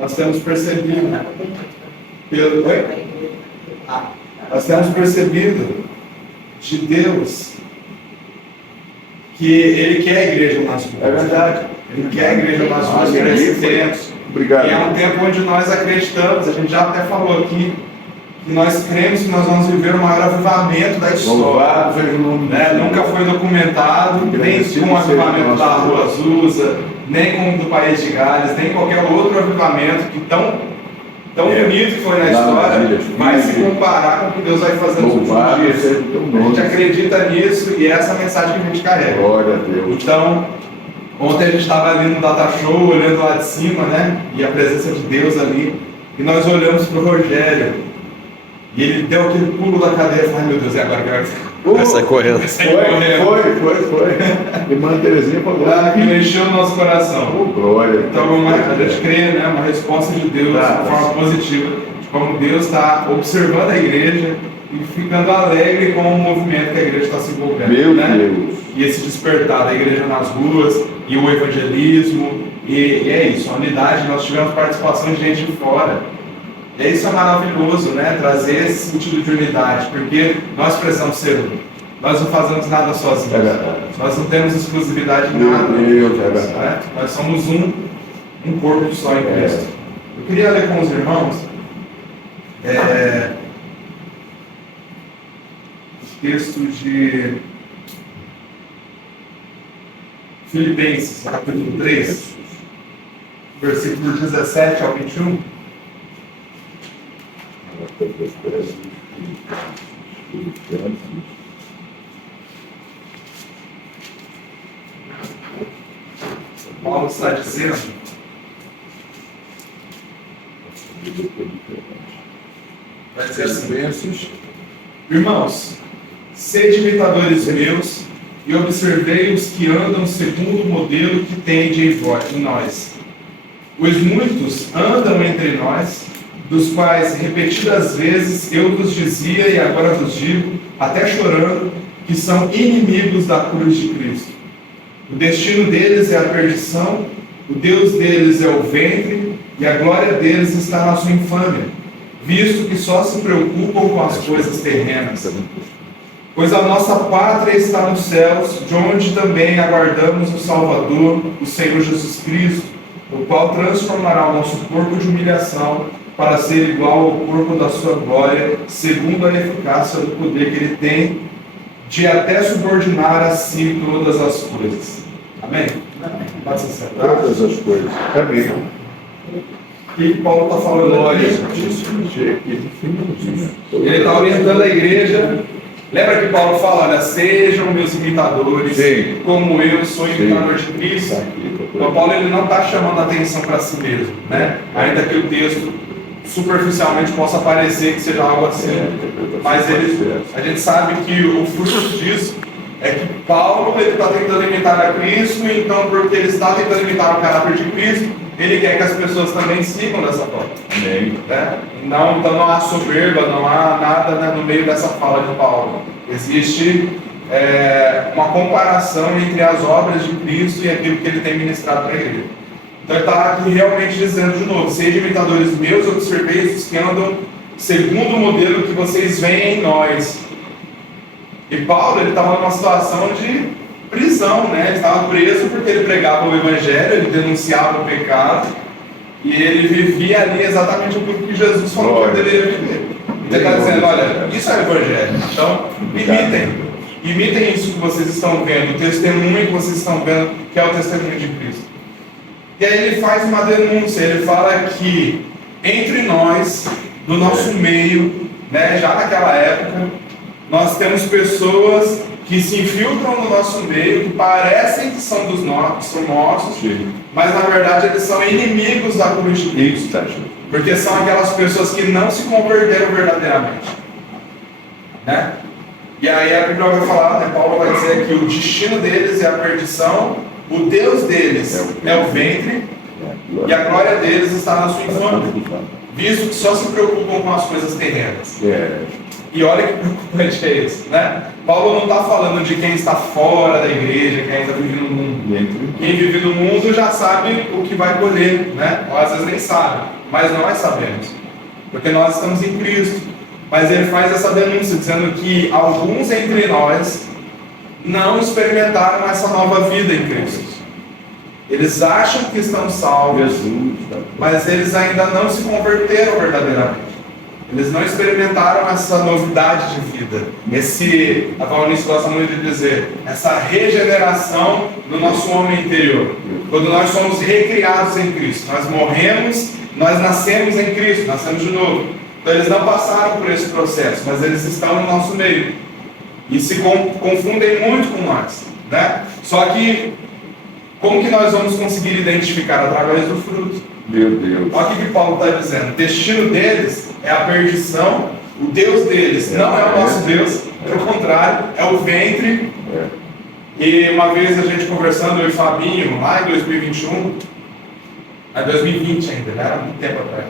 nós temos percebido nós temos percebido de Deus que Ele quer a igreja nas ruas. É verdade. Ele quer a igreja nas ruas nesse tempo. Obrigado. E é um tempo onde nós acreditamos, a gente já até falou aqui, que nós cremos que nós vamos viver o maior avivamento da história. Louvado seja o nome de Deus. Nunca foi documentado, nem com o avivamento da Rua Azusa, nem com o do País de Gales, nem qualquer outro avivamento que tão bonito que foi na história, vai se comparar com o que Deus vai fazer nos últimos dias. A gente acredita nisso e é essa mensagem que a gente carrega. Glória a Deus. Então, ontem a gente estava ali no Data Show, olhando lá de cima, né? E a presença de Deus ali. E nós olhamos para o Rogério. E ele deu aquele pulo da cadeira e falou: ai meu Deus, e agora que vai sair correndo. Foi. Irmã Terezinha falou. Que mexeu no nosso coração. Glória. Então, a gente crê, né? Uma resposta de Deus de forma positiva, de como Deus está observando a igreja e ficando alegre com o movimento que a igreja está se envolvendo. Meu né? Deus. E esse despertar da igreja nas ruas, e o evangelismo, e é isso, a unidade. Nós tivemos participação de gente de fora. E isso é maravilhoso, né? Trazer esse sentido de unidade, porque nós precisamos ser um. Nós não fazemos nada sozinhos. É verdade. Nós não temos exclusividade em nada. Meu Deus, é verdade. Né? Nós somos um corpo só em Cristo. Eu queria ler com os irmãos o texto de Filipenses, capítulo 3, versículo 17 ao 21. Paulo está dizendo: vai dizer assim: irmãos, sede imitadores meus e observei os que andam segundo o modelo que tende em nós. Pois muitos andam entre nós, dos quais repetidas vezes eu vos dizia e agora vos digo, até chorando, que são inimigos da cruz de Cristo. O destino deles é a perdição, o Deus deles é o ventre, e a glória deles está na sua infâmia, visto que só se preocupam com as coisas terrenas. Pois a nossa pátria está nos céus, de onde também aguardamos o Salvador, o Senhor Jesus Cristo, o qual transformará o nosso corpo de humilhação para ser igual ao corpo da sua glória, segundo a eficácia do poder que ele tem, de até subordinar a si todas as coisas. Amém? Pode se sentar. Todas as coisas. Amém. O que Paulo está falando aqui? Ele está orientando a igreja. Lembra que Paulo fala, olha, sejam meus imitadores, como eu sou imitador de Cristo. Então Paulo ele não está chamando a atenção para si mesmo, né? Ainda que o texto superficialmente possa parecer que seja algo assim, mas a gente sabe que o fruto disso é que Paulo está tentando imitar a Cristo, então porque ele está tentando imitar o caráter de Cristo, ele quer que as pessoas também sigam dessa forma. Né? Então não há soberba, não há nada, né, no meio dessa fala de Paulo. Existe uma comparação entre as obras de Cristo e aquilo que ele tem ministrado para a igreja. Então ele está aqui realmente dizendo de novo: sejam imitadores meus, observei os que andam segundo o modelo que vocês veem em nós. E Paulo estava numa situação de prisão, né? Ele estava preso porque ele pregava o evangelho, ele denunciava o pecado e ele vivia ali exatamente aquilo que Jesus falou que ele deveria viver. Então ele está dizendo: olha, isso é o evangelho, então imitem isso que vocês estão vendo, o testemunho que vocês estão vendo, que é o testemunho de Cristo. E aí ele faz uma denúncia, ele fala que entre nós, do nosso meio, né, já naquela época, nós temos pessoas que se infiltram no nosso meio, que parecem que são são nossos, mas na verdade eles são inimigos da cruz de Cristo, porque são aquelas pessoas que não se converteram verdadeiramente, né? E aí a Bíblia vai falar, né, Paulo vai dizer que o destino deles é a perdição, o Deus deles é o ventre, e a glória deles está na sua infâmia, visto que só se preocupam com as coisas terrenas. E olha que preocupante é isso, né? Paulo não está falando de quem está fora da igreja, quem ainda vive no mundo. Quem vive no mundo já sabe o que vai colher, né? Ou às vezes nem sabe, mas nós sabemos, porque nós estamos em Cristo. Mas ele faz essa denúncia, dizendo que alguns entre nós não experimentaram essa nova vida em Cristo. Eles acham que estão salvos, mas eles ainda não se converteram verdadeiramente. Eles não experimentaram essa novidade de vida. A Valnice gosta muito de dizer, essa regeneração do nosso homem interior. Quando nós somos recriados em Cristo, nós morremos, nós nascemos em Cristo, nascemos de novo. Então eles não passaram por esse processo, mas eles estão no nosso meio. E se confundem muito com nós, né? Só que, como que nós vamos conseguir identificar? Através do fruto. Meu Deus. Olha o que Paulo está dizendo. O destino deles é a perdição. O Deus deles não é o nosso Deus. Pelo contrário, é o ventre. E uma vez a gente conversando, eu e Fabinho, lá em 2021, 2020 ainda, né? Era muito tempo atrás.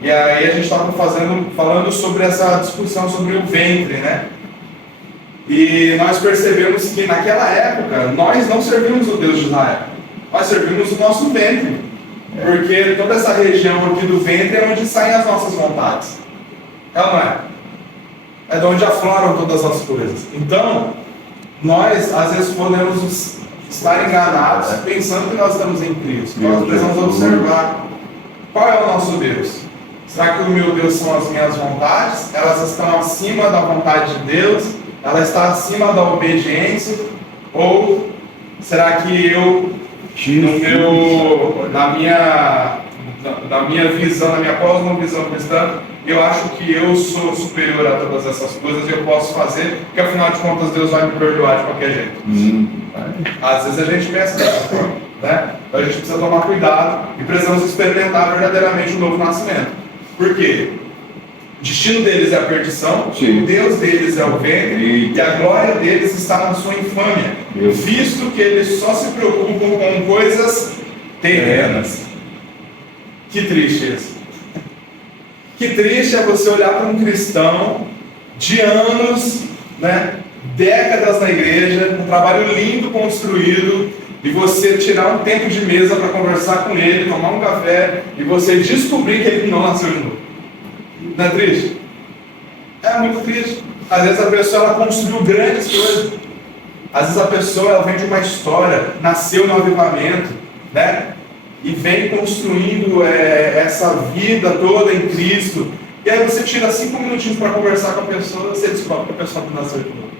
E aí a gente estava falando sobre essa discussão sobre o ventre, né? E nós percebemos que naquela época nós não servimos o Deus de Israel, nós servimos o nosso ventre. Porque toda essa região aqui do ventre é onde saem as nossas vontades. É ou não é? É de onde afloram todas as coisas. Então, nós às vezes podemos estar enganados pensando que nós estamos em Cristo. Nós precisamos observar qual é o nosso Deus. Será que o meu Deus são as minhas vontades? Elas estão acima da vontade de Deus? Ela está acima da obediência? Ou será que eu, na minha visão, na minha cosmovisão cristã, eu acho que eu sou superior a todas essas coisas e eu posso fazer, porque afinal de contas Deus vai me perdoar de qualquer jeito. Às vezes a gente pensa dessa forma, né? Então a gente precisa tomar cuidado e precisamos experimentar verdadeiramente o novo nascimento. Por quê? O destino deles é a perdição, o Deus deles é o ventre, e a glória deles está na sua infâmia, visto que eles só se preocupam com coisas terrenas. Que triste isso. Que triste é você olhar para um cristão de anos, né, décadas na igreja, um trabalho lindo construído, e você tirar um tempo de mesa para conversar com ele, tomar um café, e você descobrir que ele não nasceu de novo. Não é triste? É muito triste. Às vezes a pessoa ela construiu grandes coisas. Às vezes a pessoa ela vem de uma história, nasceu no avivamento, né? E vem construindo essa vida toda em Cristo. E aí você tira 5 minutinhos para conversar com a pessoa, você descobre que a pessoa não nasceu de novo.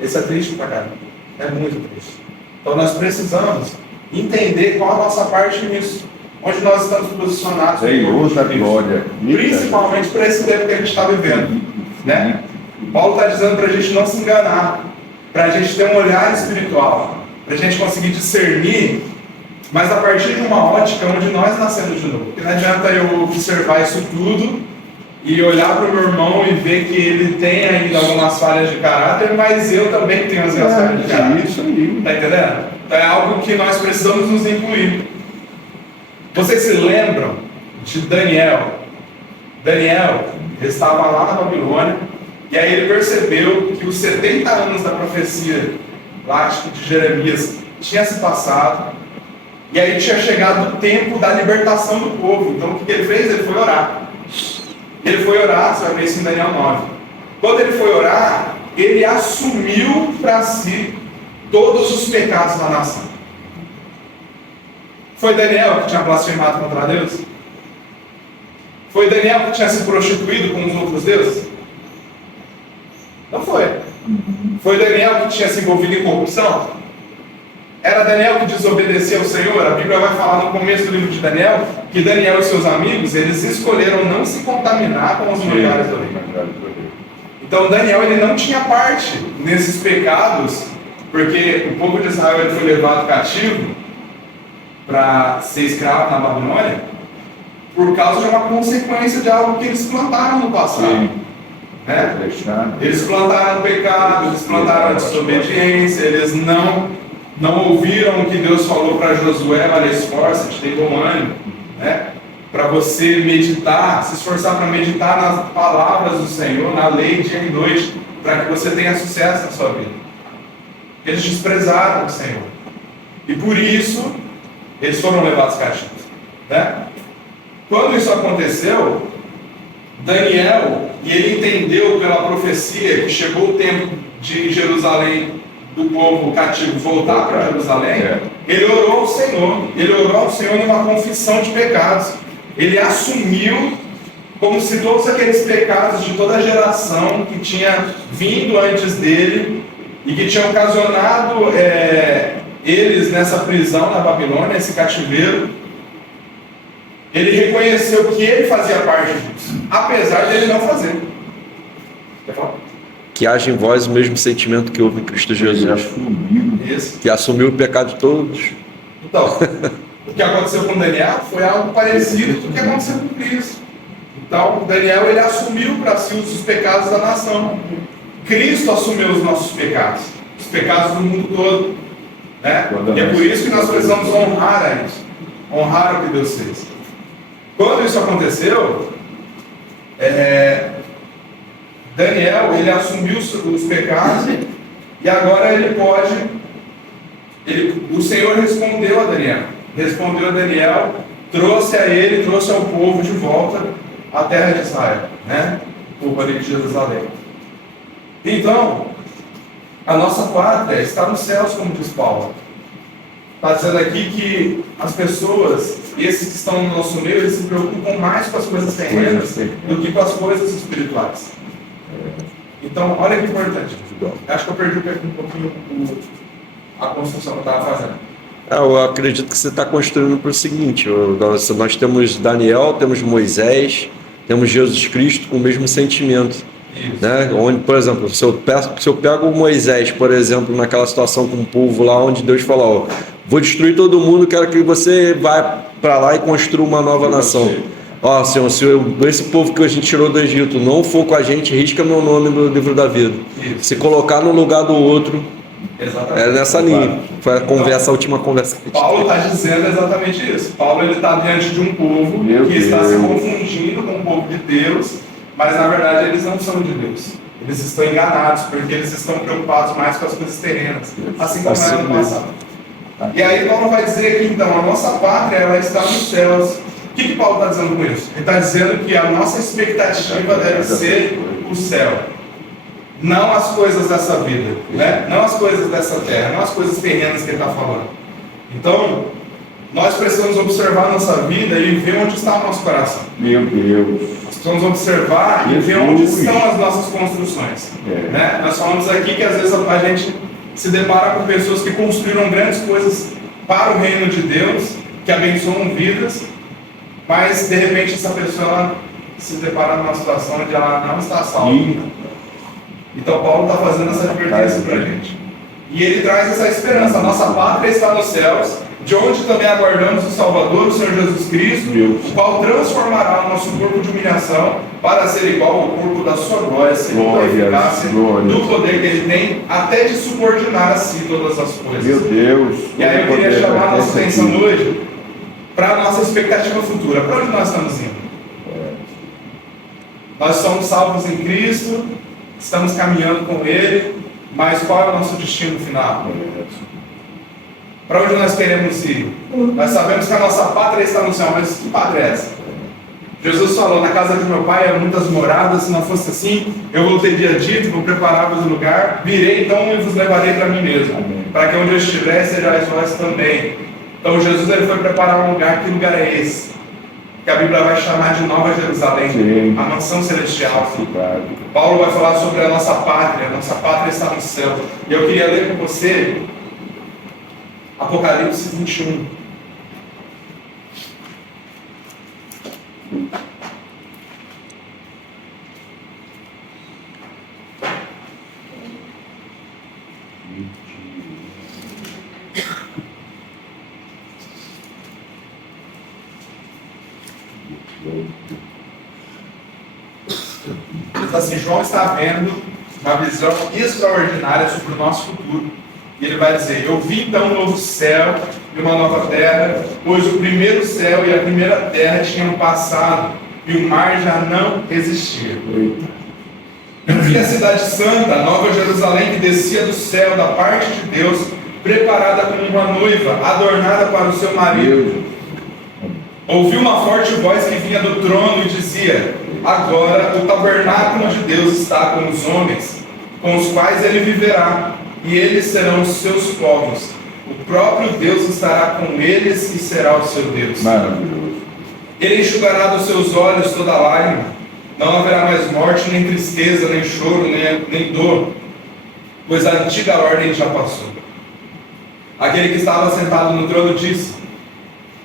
Isso é triste pra caramba. É muito triste. Então nós precisamos entender qual a nossa parte nisso. Onde nós estamos posicionados. Senhor da glória. Principalmente para esse tempo que a gente está vivendo. Né? Paulo está dizendo para a gente não se enganar. Para a gente ter um olhar espiritual. Para a gente conseguir discernir. Mas a partir de uma ótica onde nós nascemos de novo. Porque não adianta eu observar isso tudo e olhar para o meu irmão e ver que ele tem ainda algumas falhas de caráter, mas eu também tenho as minhas falhas de caráter. Isso aí. Está entendendo? Então é algo que nós precisamos nos incluir. Vocês se lembram de Daniel? Daniel estava lá na Babilônia e aí ele percebeu que os 70 anos da profecia, lá acho que de Jeremias, tinha se passado. E aí tinha chegado o tempo da libertação do povo. Então o que ele fez? Ele foi orar. Ele foi orar, você vai ver isso em Daniel 9. Quando ele foi orar, ele assumiu para si todos os pecados da nação. Foi Daniel que tinha blasfemado contra Deus? Foi Daniel que tinha se prostituído com os outros deuses? Não foi. Foi Daniel que tinha se envolvido em corrupção? Era Daniel que desobedecia ao Senhor? A Bíblia vai falar no começo do livro de Daniel que Daniel e seus amigos, eles escolheram não se contaminar com os lugares do rei. Então Daniel ele não tinha parte nesses pecados, porque o povo de Israel ele foi levado cativo para ser escravo na Babilônia por causa de uma consequência de algo que eles plantaram no passado. Né? Eles plantaram o pecado, eles plantaram a desobediência, eles não ouviram o que Deus falou para Josué: olha, esforça-te, tem bom ânimo, né? Para você meditar, se esforçar para meditar nas palavras do Senhor, na lei dia e noite, para que você tenha sucesso na sua vida. Eles desprezaram o Senhor. E por isso, eles foram levados cativos. Né? Quando isso aconteceu, Daniel, e ele entendeu pela profecia que chegou o tempo de Jerusalém, do povo cativo voltar para Jerusalém, ele orou ao Senhor. Ele orou ao Senhor numa confissão de pecados. Ele assumiu como se todos aqueles pecados de toda a geração que tinha vindo antes dele e que tinham ocasionado eles nessa prisão na Babilônia, esse cativeiro, ele reconheceu que ele fazia parte disso, apesar de ele não fazer. Quer falar? Que haja em vós o mesmo sentimento que houve em Cristo Jesus, que assumiu o pecado de todos. Então, o que aconteceu com Daniel foi algo parecido com o que aconteceu com Cristo. Então, Daniel, ele assumiu para si os pecados da nação. Cristo assumiu os nossos pecados, os pecados do mundo todo. Né? E é por isso que nós precisamos honrar a isso, honrar o que Deus fez. Quando isso aconteceu, Daniel, ele assumiu os pecados e agora ele pode... o Senhor respondeu a Daniel, trouxe ao povo de volta à terra de Israel, né? O povo ali de Jerusalém. Então, a nossa pátria está nos céus, como diz Paulo. Está dizendo aqui que as pessoas, esses que estão no nosso meio, eles se preocupam mais com as coisas terrenas do que com as coisas espirituais. Então, olha que importante. Eu acho que eu perdi um pouquinho a construção que eu estava fazendo. Eu acredito que você está construindo para o seguinte: nós temos Daniel, temos Moisés, temos Jesus Cristo com o mesmo sentimento. Né? Onde, por exemplo, se eu pego o Moisés, por exemplo, naquela situação com o povo lá, onde Deus falou: vou destruir todo mundo, quero que você vá para lá e construa uma nova nação. Ó, Senhor, se esse povo que a gente tirou do Egito não for com a gente, risca meu nome no livro da vida. Isso. Se colocar no lugar do outro. Exatamente. É nessa linha. Foi a última conversa que a gente Paulo está dizendo exatamente isso. Paulo está diante de um povo que está se confundindo com o povo de Deus, mas na verdade eles não são de Deus. Eles estão enganados, porque eles estão preocupados mais com as coisas terrenas, assim como era no passado. E aí Paulo vai dizer que então a nossa pátria ela está nos céus. O que Paulo está dizendo com isso? Ele está dizendo que a nossa expectativa deve ser o céu, não as coisas dessa vida, né? Não as coisas dessa terra, não as coisas terrenas que ele está falando. Então, nós precisamos observar a nossa vida e ver onde está o nosso coração. Meu Deus! Nós precisamos observar e ver onde estão as nossas construções. Né? Nós falamos aqui que às vezes a gente se depara com pessoas que construíram grandes coisas para o reino de Deus, que abençoam vidas, mas de repente essa pessoa se depara numa situação onde ela não está salva. Então Paulo está fazendo essa advertência para a gente. E ele traz essa esperança: a nossa pátria está nos céus, de onde também aguardamos o Salvador, o Senhor Jesus Cristo, o qual transformará o nosso corpo de humilhação para ser igual ao corpo da sua glória, segundo a eficácia do poder que ele tem, até de subordinar a si todas as coisas. Meu Deus! E aí eu queria chamar a nossa atenção hoje para a nossa expectativa futura. Para onde nós estamos indo? Nós somos salvos em Cristo, estamos caminhando com Ele, mas qual é o nosso destino final? Para onde nós queremos ir? Nós sabemos que a nossa pátria está no céu, mas que pátria é essa? Jesus falou: na casa de meu pai há muitas moradas, se não fosse assim, eu vou ter dia dito, vou preparar-vos o lugar, virei então e vos levarei para mim mesmo, para que onde eu estiver sejais vós também. Então Jesus ele foi preparar um lugar. Que lugar é esse? Que a Bíblia vai chamar de Nova Jerusalém, a mansão celestial. Paulo vai falar sobre a nossa pátria está no céu. E eu queria ler com você Apocalipse 21. Assim, João está vendo uma visão extraordinária sobre o nosso futuro. E ele vai dizer: eu vi então um novo céu e uma nova terra, pois o primeiro céu e a primeira terra tinham passado e o mar já não existia. Eu vi a cidade santa, a Nova Jerusalém, que descia do céu da parte de Deus, preparada como uma noiva, adornada para o seu marido. Ouviu uma forte voz que vinha do trono e dizia: agora o tabernáculo de Deus está com os homens, com os quais ele viverá, e eles serão os seus povos. O próprio Deus estará com eles e será o seu Deus. Maravilhoso. Ele enxugará dos seus olhos toda lágrima. Não haverá mais morte, nem tristeza, nem choro, nem dor, pois a antiga ordem já passou. Aquele que estava sentado no trono disse: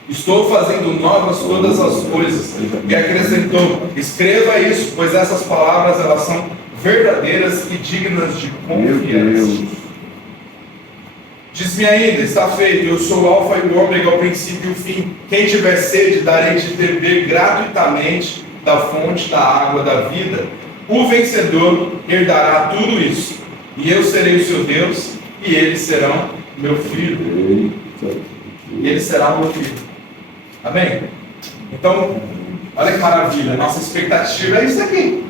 estou fazendo novas todas as coisas. E acrescentou: escreva isso, pois essas palavras elas são verdadeiras e dignas de confiança. Diz-me ainda: está feito, eu sou o alfa e o ômega, o princípio e o fim. Quem tiver sede, darei de beber gratuitamente da fonte da água da vida. O vencedor herdará tudo isso, e eu serei o seu Deus, e eles serão meu filho. E ele será o meu filho. Amém? Então, olha que maravilha. Nossa expectativa é isso aqui.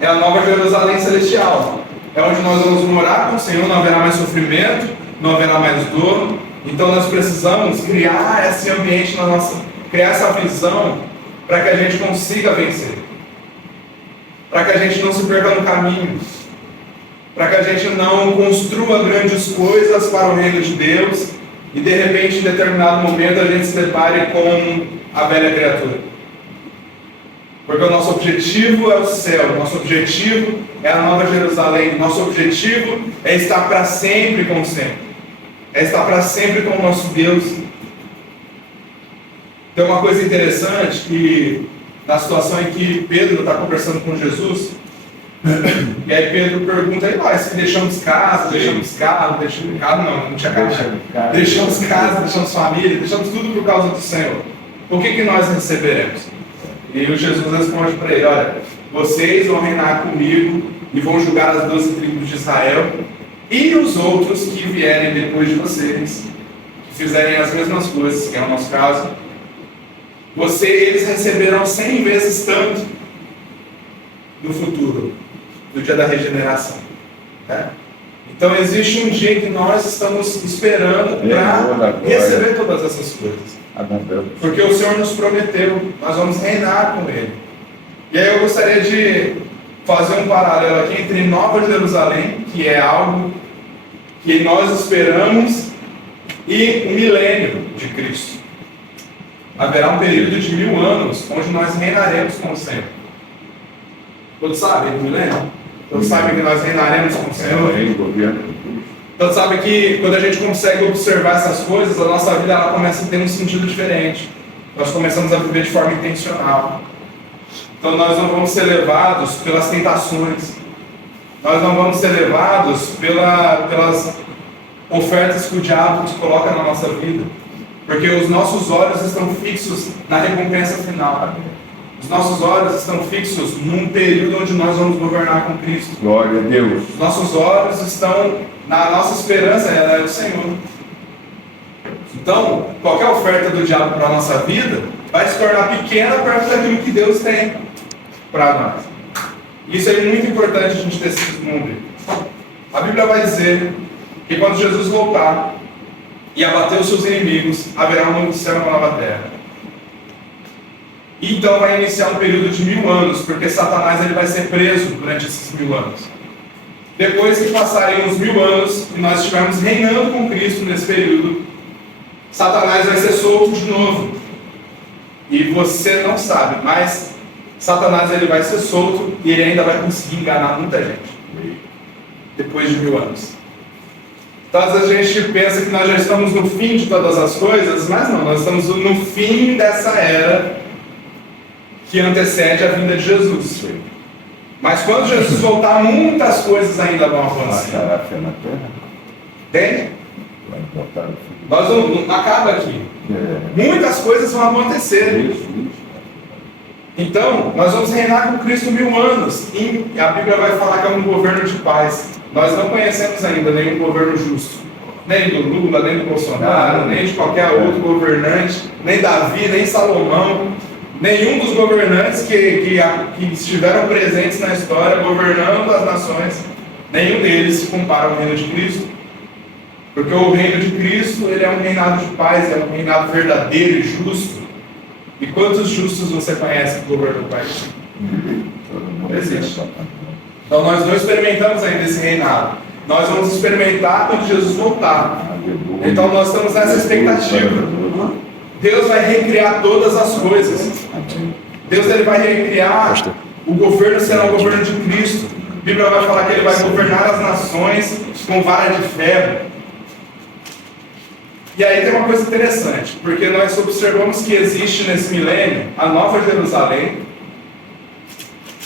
É a nova Jerusalém celestial. É onde nós vamos morar com o Senhor. Não haverá mais sofrimento, não haverá mais dor. Então nós precisamos criar esse ambiente na nossa, criar essa visão para que a gente consiga vencer. Para que a gente não se perca no caminho. Para que a gente não construa grandes coisas para o reino de Deus e de repente em determinado momento a gente se depare com a velha criatura. Porque o nosso objetivo é o céu, o nosso objetivo é a nova Jerusalém, o nosso objetivo é estar para sempre com o Senhor, é estar para sempre com o nosso Deus. Tem uma coisa interessante que na situação em que Pedro está conversando com Jesus, e aí Pedro pergunta: e nós que deixamos casa, deixamos carro, deixamos carro, não tinha carro, deixamos casa, deixamos família, deixamos tudo por causa do Senhor, o que nós receberemos? E o Jesus responde para ele: olha, vocês vão reinar comigo e vão julgar as 12 tribos de Israel e os outros que vierem depois de vocês, que fizerem as mesmas coisas, que é o nosso caso, eles receberão 100 vezes tanto no futuro, no dia da regeneração. Tá? Então existe um dia que nós estamos esperando para receber todas essas coisas. Porque o Senhor nos prometeu, nós vamos reinar com Ele. E aí eu gostaria de fazer um paralelo aqui entre Nova Jerusalém, que é algo que nós esperamos, e o milênio de Cristo. Haverá um período de 1000 anos, onde nós reinaremos com o Senhor. Todos sabem do milênio? Todos sabem que nós reinaremos com o Senhor? Todos sabem que quando a gente consegue observar essas coisas, a nossa vida ela começa a ter um sentido diferente. Nós começamos a viver de forma intencional. Então nós não vamos ser levados pelas tentações. Nós não vamos ser levados pelas ofertas que o diabo nos coloca na nossa vida. Porque os nossos olhos estão fixos na recompensa final. Os nossos olhos estão fixos num período onde nós vamos governar com Cristo. Glória a Deus. Os nossos olhos estão na nossa esperança, ela é o Senhor. Então, qualquer oferta do diabo para a nossa vida vai se tornar pequena perto daquilo que Deus tem para nós. Isso é muito importante a gente ter esse deslumbre. A Bíblia vai dizer que quando Jesus voltar e abater os seus inimigos, haverá um novo céu e uma nova terra. Então vai iniciar um período de 1000 anos, porque Satanás ele vai ser preso durante esses 1000 anos. Depois que passarem os 1000 anos e nós estivermos reinando com Cristo nesse período, Satanás vai ser solto de novo. E você não sabe, mas Satanás ele vai ser solto e ele ainda vai conseguir enganar muita gente. Depois de 1000 anos. Então às vezes a gente pensa que nós já estamos no fim de todas as coisas, mas não, nós estamos no fim dessa era que antecede a vinda de Jesus. Mas quando Jesus voltar, muitas coisas ainda vão acontecer. Entende? Nós não acaba aqui. Muitas coisas vão acontecer. Então, nós vamos reinar com Cristo 1000 anos. E a Bíblia vai falar que é um governo de paz. Nós não conhecemos ainda nenhum governo justo. Nem do Lula, nem do Bolsonaro, nem de qualquer outro governante, nem Davi, nem Salomão. Nenhum dos governantes que estiveram presentes na história, governando as nações, nenhum deles se compara ao reino de Cristo. Porque o reino de Cristo, ele é um reinado de paz, é um reinado verdadeiro e justo. E quantos justos você conhece que governam o país? Não existe. Então nós não experimentamos ainda esse reinado. Nós vamos experimentar quando Jesus voltar. Então nós estamos nessa expectativa. Deus vai recriar todas as coisas. Deus ele vai recriar. O governo será o governo de Cristo. A Bíblia vai falar que ele vai governar as nações com vara de ferro. E aí tem uma coisa interessante, porque nós observamos que existe nesse milênio a Nova Jerusalém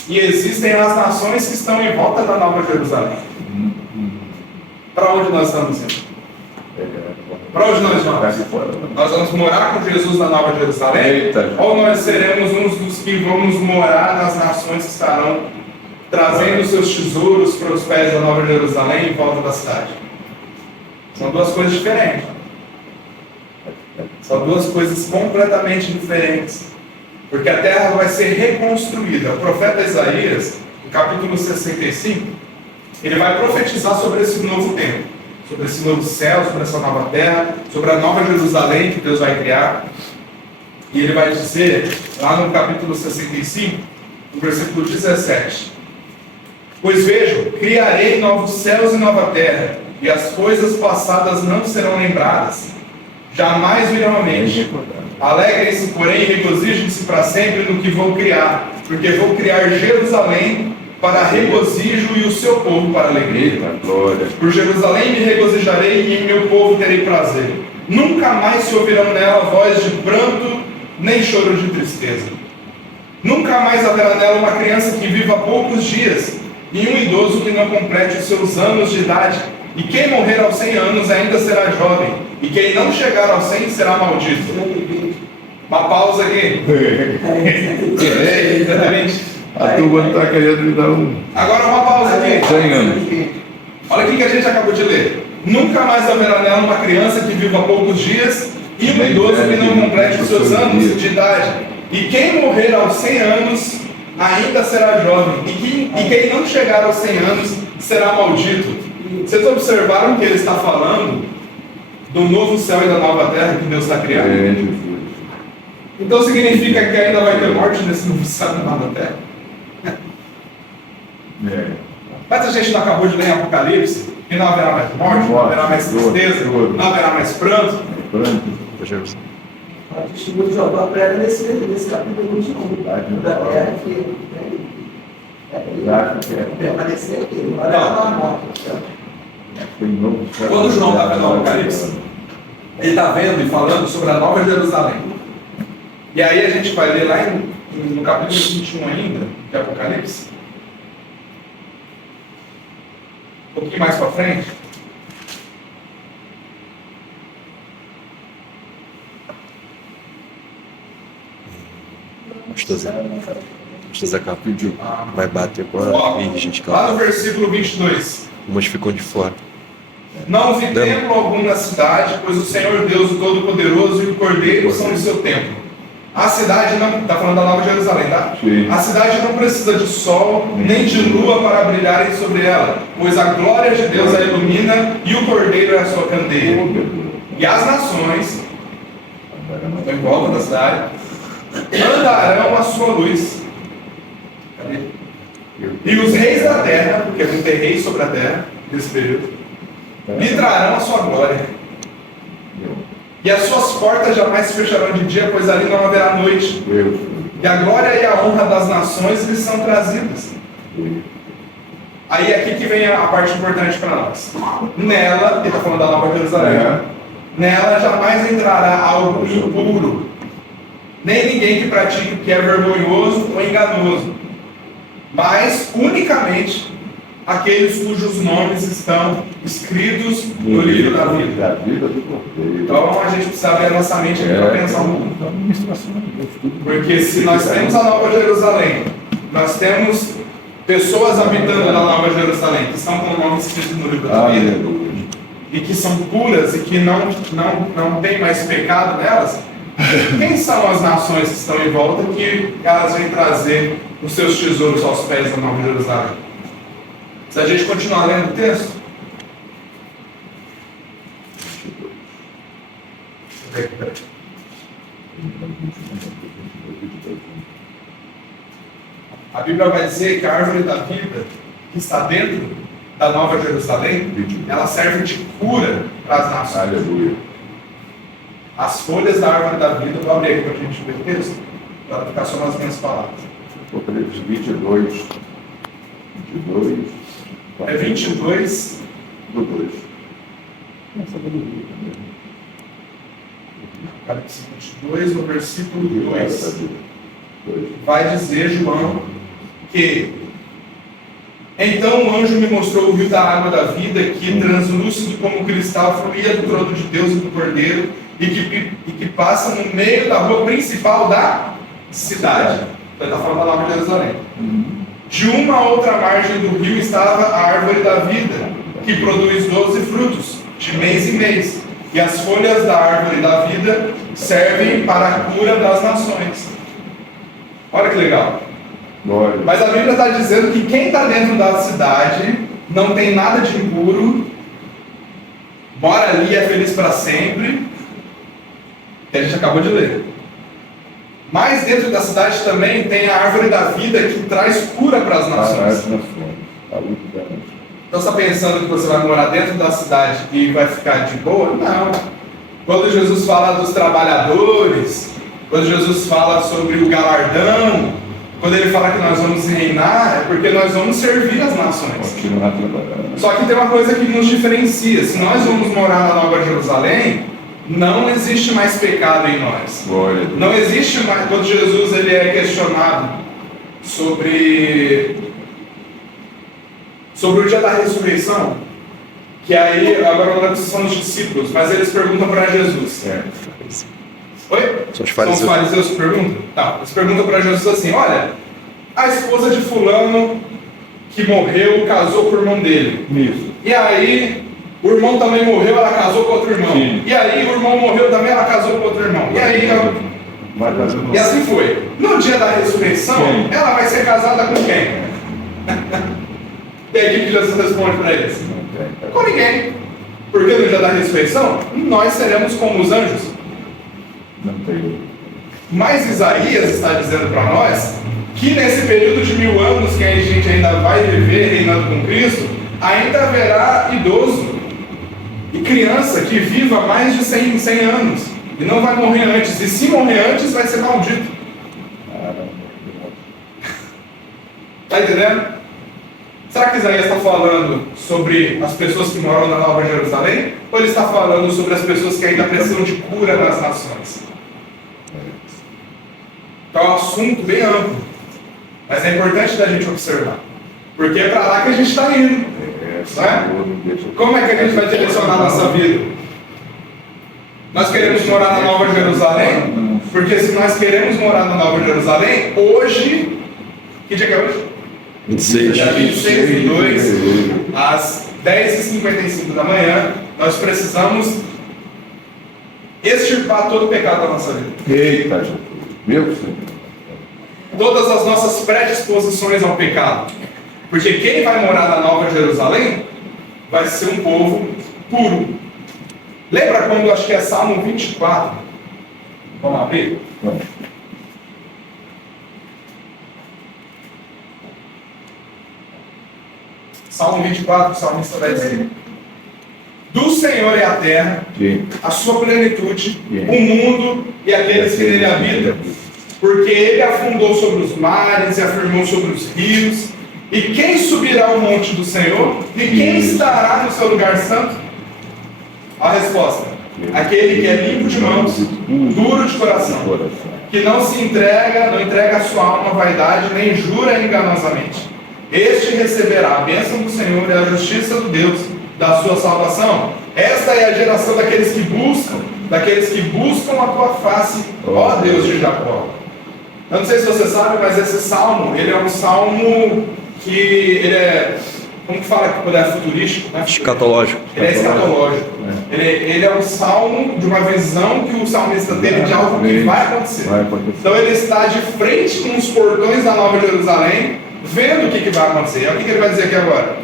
e existem as nações que estão em volta da Nova Jerusalém. Para onde nós estamos indo? Para onde nós vamos? Nós vamos morar com Jesus na Nova Jerusalém? Ou nós seremos uns dos que vamos morar nas nações que estarão trazendo seus tesouros para os pés da Nova Jerusalém em volta da cidade? São duas coisas diferentes. São duas coisas completamente diferentes. Porque a terra vai ser reconstruída. O profeta Isaías, no capítulo 65, ele vai profetizar sobre esse novo tempo, sobre esse novo céu, sobre essa nova terra, sobre a nova Jerusalém que Deus vai criar. E ele vai dizer, lá no capítulo 65, no versículo 17: Pois vejo, criarei novos céus e nova terra, e as coisas passadas não serão lembradas, jamais virão à mente. Alegrem-se, porém, e regozijem-se para sempre no que vou criar, porque vou criar Jerusalém para regozijo e o seu povo para alegria. Por Jerusalém me regozijarei e em meu povo terei prazer. Nunca mais se ouvirão nela voz de pranto, nem choro de tristeza. Nunca mais haverá nela uma criança que viva poucos dias, e um idoso que não complete os seus anos de idade. E quem morrer aos 100 anos ainda será jovem, e quem não chegar aos 100 será maldito. Uma pausa aqui. Exatamente. A turma está querendo me dar um. Agora uma pausa aqui. 100 anos. Olha o que a gente acabou de ler. Nunca mais haverá nela uma criança que viva poucos dias, e um idoso que não complete os seus anos de idade. E quem morrer aos 100 anos ainda será jovem, e quem não chegar aos 100 anos será maldito. Vocês observaram que ele está falando do novo céu e da nova terra que Deus está criando? Então significa que ainda vai ter morte nesse novo céu e nova terra? Mas a gente não acabou de ler em Apocalipse que não haverá mais morte, não haverá mais tristeza, não haverá mais pranto. A gente jogou a prega nesse capítulo 21 da terra que permanecer aqui, não vai dar uma morte. Quando João está vendo o Apocalipse, ele está vendo e falando sobre a Nova Jerusalém. E aí a gente vai ler lá no capítulo 21 ainda, de Apocalipse. Um pouquinho mais para frente. José Capítulo vai bater com a Virgem de Lá no versículo 22. Umas ficam de fora. Não vi templo algum na cidade, pois o Senhor Deus, o Todo-Poderoso e o Cordeiro são o seu templo. A cidade não... Está falando da Nova Jerusalém, tá? Sim. A cidade não precisa de sol, nem de lua para brilharem sobre ela, pois a glória de Deus a ilumina e o Cordeiro é a sua candeia. E as nações, estão em volta da cidade, andarão a sua luz. Cadê? E os reis da terra, porque vão ter reis sobre a terra nesse período, lhe trarão a sua glória. E as suas portas jamais se fecharão de dia, pois ali não haverá noite. E a glória e a honra das nações lhes são trazidas. Aí aqui que vem a parte importante para nós. Nela, ele está falando da Nova Jerusalém, nela jamais entrará algo impuro, nem ninguém que pratique o que é vergonhoso ou enganoso, mas unicamente aqueles cujos nomes estão escritos no livro da vida. Então a gente precisa ver a nossa mente aqui para pensar um pouco. Porque se nós temos a Nova Jerusalém, nós temos pessoas habitando na Nova Jerusalém que estão com o nome escrito no livro da vida e que são puras e que não tem mais pecado nelas, quem são as nações que estão em volta que elas vêm trazer os seus tesouros aos pés da Nova Jerusalém? Se a gente continuar lendo o texto, A Bíblia vai dizer que a árvore da vida, que está dentro da Nova Jerusalém, ela serve de cura para as nações. Aleluia. As folhas da árvore da vida, vou abrir aqui para a gente ver o texto, para ficar só nas minhas palavras. Apocalipse 22. 22. É 22. Do 2. Essa aleluia. Apocalipse 22, no versículo 2. 2. Vai dizer, João, que então o anjo me mostrou o rio da água da vida, que translúcido como cristal fluía do trono de Deus e do Cordeiro, e que passa no meio da rua principal da cidade. Então ele está falando da Nova Jerusalém. De uma outra margem do rio estava a árvore da vida, que produz 12 frutos, de mês em mês. E as folhas da árvore da vida servem para a cura das nações. Olha que legal. Glória. Mas a Bíblia está dizendo que quem está dentro da cidade não tem nada de impuro, mora ali e é feliz para sempre, que a gente acabou de ler. Mas dentro da cidade também tem a árvore da vida que traz cura para as nações. Então você está pensando que você vai morar dentro da cidade e vai ficar de boa? Não. Quando Jesus fala dos trabalhadores, quando Jesus fala sobre o galardão, quando ele fala que nós vamos reinar, é porque nós vamos servir as nações. Continuar trabalhando. Só que tem uma coisa que nos diferencia. Se nós vamos morar na Nova Jerusalém, não existe mais pecado em nós. Glória a Deus. Não existe mais. Quando Jesus ele é questionado sobre o dia da ressurreição, que aí, agora não lembro se são os discípulos, mas eles perguntam para Jesus. Oi? São os São os fariseus que perguntam? Não, eles perguntam para Jesus assim: olha, a esposa de fulano que morreu casou com o irmão dele. Isso. E aí, o irmão também morreu, ela casou com outro irmão. Sim. E aí, o irmão morreu também, ela casou com outro irmão. E aí, e assim foi. No dia da ressurreição, Sim. ela vai ser casada com quem? E aí, o que Jesus responde para eles? Com ninguém. Porque no dia da ressurreição, nós seremos como os anjos. Não tem. Mas Isaías está dizendo para nós que nesse período de 1000 anos que a gente ainda vai viver reinando com Cristo, ainda haverá idoso e criança que viva mais de 100 anos e não vai morrer antes. E se morrer antes, vai ser maldito. Está entendendo? Será que Isaías está falando sobre as pessoas que moram na Nova Jerusalém? Ou ele está falando sobre as pessoas que ainda precisam de cura nas nações? Então é um assunto bem amplo, mas é importante da gente observar, porque é para lá que a gente está indo, não é? Como é que a gente vai direcionar a nossa vida? Nós queremos morar na Nova Jerusalém, porque se nós queremos morar na Nova Jerusalém, hoje, que dia que é hoje? 26. Dia 26/2, às 10h55 da manhã, nós precisamos extirpar todo o pecado da nossa vida. Eita, Jesus. Meu Senhor. Todas as nossas predisposições ao pecado. Porque quem vai morar na Nova Jerusalém vai ser um povo puro. Lembra quando, acho que é Salmo 24? Vamos abrir? Vamos. Salmo 24, o salmista vai dizer: do Senhor é a terra, Sim. a sua plenitude, Sim. o mundo e aqueles que nele habitam. Porque ele afundou sobre os mares e afirmou sobre os rios. E quem subirá ao monte do Senhor? E quem estará no seu lugar santo? A resposta: aquele que é limpo de mãos, duro de coração, que não entrega a sua alma à vaidade, nem jura enganosamente. Este receberá a bênção do Senhor e a justiça do Deus da sua salvação. Esta é a geração daqueles que buscam a tua face, ó Deus de Jacó. Eu não sei se você sabe, mas esse salmo, ele é um salmo que ele é, como que fala quando é futurístico, né? Escatológico. Ele é escatológico. Ele é um salmo de uma visão que o salmista teve de algo que vai acontecer. Então ele está de frente com os portões da Nova Jerusalém, vendo o que vai acontecer. Olha o que ele vai dizer aqui agora.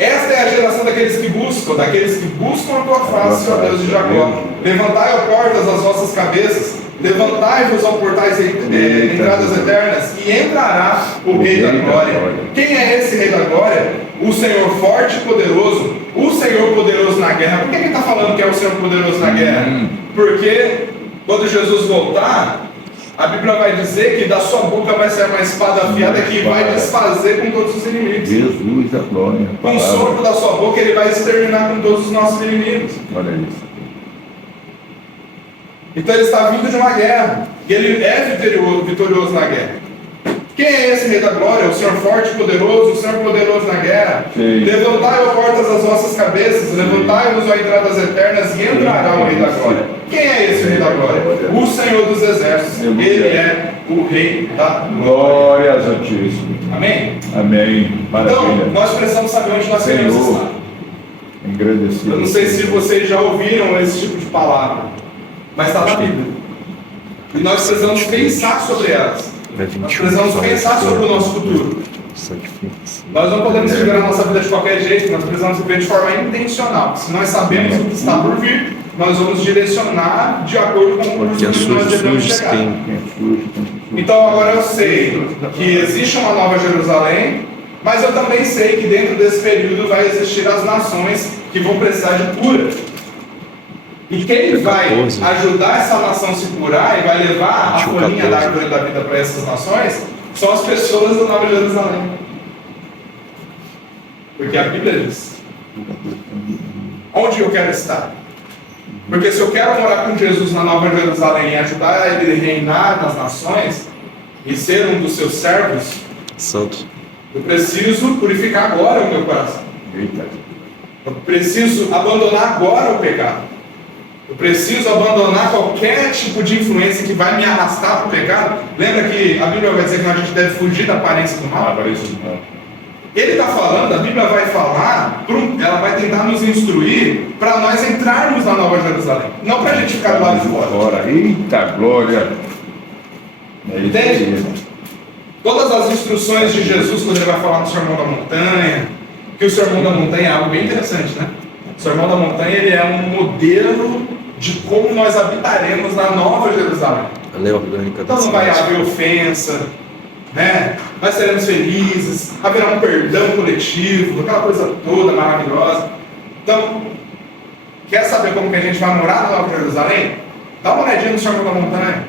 Esta é a geração daqueles que buscam a tua face, ó Deus de Jacó. Levantai, ó portas, as vossas cabeças, levantai-vos, ó portais, entradas eternas, e entrará o Rei da Glória. Quem é esse Rei da Glória? O Senhor forte e poderoso, o Senhor poderoso na guerra. Por que ele está falando que é o Senhor poderoso na guerra? Porque quando Jesus voltar, a Bíblia vai dizer que da sua boca vai sair uma espada afiada que vai desfazer com todos os inimigos. Jesus, a glória. Com o sopro da sua boca, ele vai exterminar com todos os nossos inimigos. Olha isso. Então ele está vindo de uma guerra. E ele é vitorioso na guerra. Quem é esse Rei da Glória? O Senhor forte e poderoso, o Senhor poderoso na guerra. Sim. Levantai, ó portas, as vossas cabeças, levantai-vos, ó entradas eternas, e entrará o Rei da Glória. Quem é esse Rei da Glória? O Senhor dos Exércitos. Ele é o Rei da Glória. Glórias a ti, Senhor. Amém? Amém. Maravilha. Então, nós precisamos saber onde nós queremos Senhor, estar. Engrandecido. Eu não sei se vocês já ouviram esse tipo de palavra, mas está na Bíblia. E nós precisamos pensar sobre elas. Nós precisamos pensar sobre o nosso futuro. Nós não podemos viver a nossa vida de qualquer jeito, nós precisamos viver de forma intencional. Se nós sabemos o que está por vir, nós vamos direcionar de acordo com o curso que nós devemos chegar. Então agora eu sei que existe uma nova Jerusalém, mas eu também sei que dentro desse período vai existir as nações que vão precisar de cura. E quem vai ajudar essa nação a se curar e vai levar a folhinha da árvore da vida para essas nações são as pessoas da Nova Jerusalém. Porque a Bíblia diz: onde eu quero estar? Porque se eu quero morar com Jesus na Nova Jerusalém e ajudar ele a reinar nas nações e ser um dos seus servos, Santo. eu preciso purificar agora o meu coração. Eu preciso abandonar agora o pecado. Eu preciso abandonar qualquer tipo de influência que vai me arrastar para o pecado. Lembra que a Bíblia vai dizer que a gente deve fugir da aparência do mal? Ele está falando, a Bíblia vai falar, ela vai tentar nos instruir para nós entrarmos na Nova Jerusalém. Não para a gente ficar do lado de fora. Eita glória! Entende? Todas as instruções de Jesus, quando ele vai falar no Sermão da Montanha, que o Sermão da Montanha é algo bem interessante, né? O Sermão da Montanha ele é um modelo de como nós habitaremos na Nova Jerusalém. A lei orgânica. Então não vai haver ofensa, né? Nós seremos felizes, haverá um perdão coletivo, aquela coisa toda maravilhosa. Então, quer saber como que a gente vai morar na Nova Jerusalém? Dá uma olhadinha no Sermão da Montanha.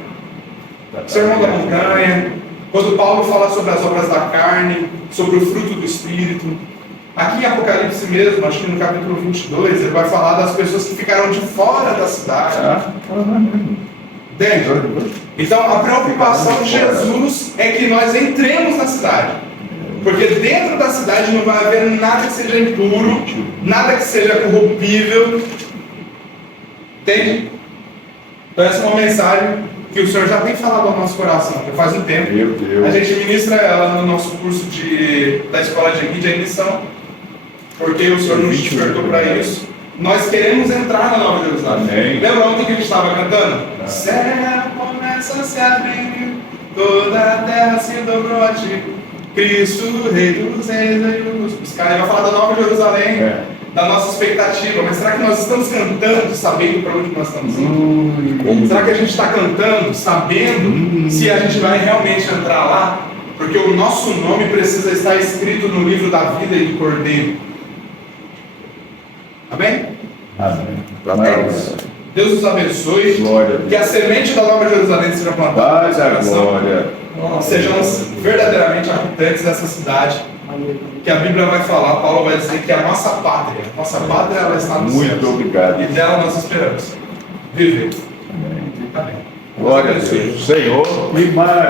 Sermão da Montanha, quando Paulo fala sobre as obras da carne, sobre o fruto do Espírito. Aqui em Apocalipse mesmo, acho que no capítulo 22, ele vai falar das pessoas que ficaram de fora da cidade. Entende? Então, a preocupação de Jesus é que nós entremos na cidade. Porque dentro da cidade não vai haver nada que seja impuro, nada que seja corrompível. Entende? Então, essa é uma mensagem que o Senhor já tem falado ao nosso coração, já faz um tempo. Meu Deus. A gente ministra ela no nosso curso da Escola de Mídia e Missão, porque o Senhor nos despertou para isso. Nós queremos entrar na Nova Jerusalém. Amém. Lembra ontem que a gente estava cantando? Céu começa a se abrir, toda a terra se dobrou a ti. Cristo, Rei dos Reis, os caras vai falar da Nova Jerusalém, da nossa expectativa. Mas será que nós estamos cantando sabendo para onde nós estamos indo? Será que a gente está cantando sabendo se a gente vai realmente entrar lá? Porque o nosso nome precisa estar escrito no livro da vida e do Cordeiro. Amém? Amém. Deus nos abençoe. Glória a Deus. Que a semente da Nova Jerusalém seja plantada no nosso Paz a coração. glória. Sejamos verdadeiramente habitantes dessa cidade. Que a Bíblia vai falar, Paulo vai dizer que é a nossa pátria. Nossa pátria ela está no céu. Muito obrigado. E dela nós esperamos viver. Amém. Amém. Glória a Deus. Senhor, que maravilha.